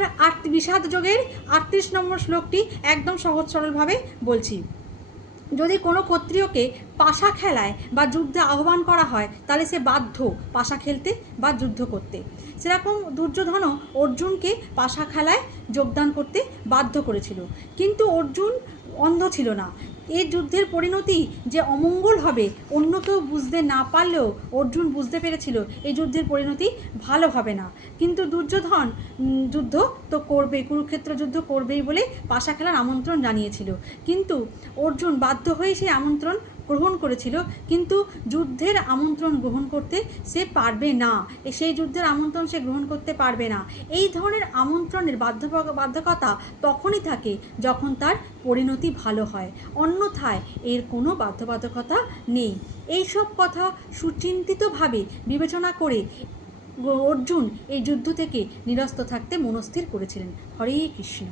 এবার আট বিষাদ যোগের আটত্রিশ নম্বর শ্লোকটি একদম সহজ সরলভাবে বলছি। যদি কোনো ক্ষত্রিয়কে পাশা খেলায় বা যুদ্ধে আহ্বান করা হয়, তাহলে সে বাধ্য পাশা খেলতে বা যুদ্ধ করতে। সেরকম দুর্যোধনও অর্জুনকে পাশা খেলায় যোগদান করতে বাধ্য করেছিল। কিন্তু অর্জুন অন্ধ ছিল না। এই যুদ্ধের পরিণতি যে অমঙ্গল হবে, অন্য কেউ বুঝতে না পারলেও অর্জুন বুঝতে পেরেছিল এই যুদ্ধের পরিণতি ভালো হবে না। কিন্তু দুর্যোধন যুদ্ধ তো করবে, কুরুক্ষেত্র যুদ্ধ করবেই বলে পাশা খেলার আমন্ত্রণ জানিয়েছিল। কিন্তু অর্জুন বাধ্য হয়ে সেই আমন্ত্রণ গ্রহণ করেছিল, কিন্তু যুদ্ধের আমন্ত্রণ গ্রহণ করতে সে পারবে না। সেই যুদ্ধের আমন্ত্রণ সে গ্রহণ করতে পারবে না। এই ধরনের আমন্ত্রণের বাধ্য বাধ্যকতা তখনই থাকে যখন তার পরিণতি ভালো হয়। অন্যথায় এর কোনো বাধ্যবাধকতা নেই। এই সব কথা সুচিন্তিতভাবে বিবেচনা করে অর্জুন এই যুদ্ধ থেকে নিরস্ত থাকতে মনস্থির করেছিলেন। হরে কৃষ্ণ।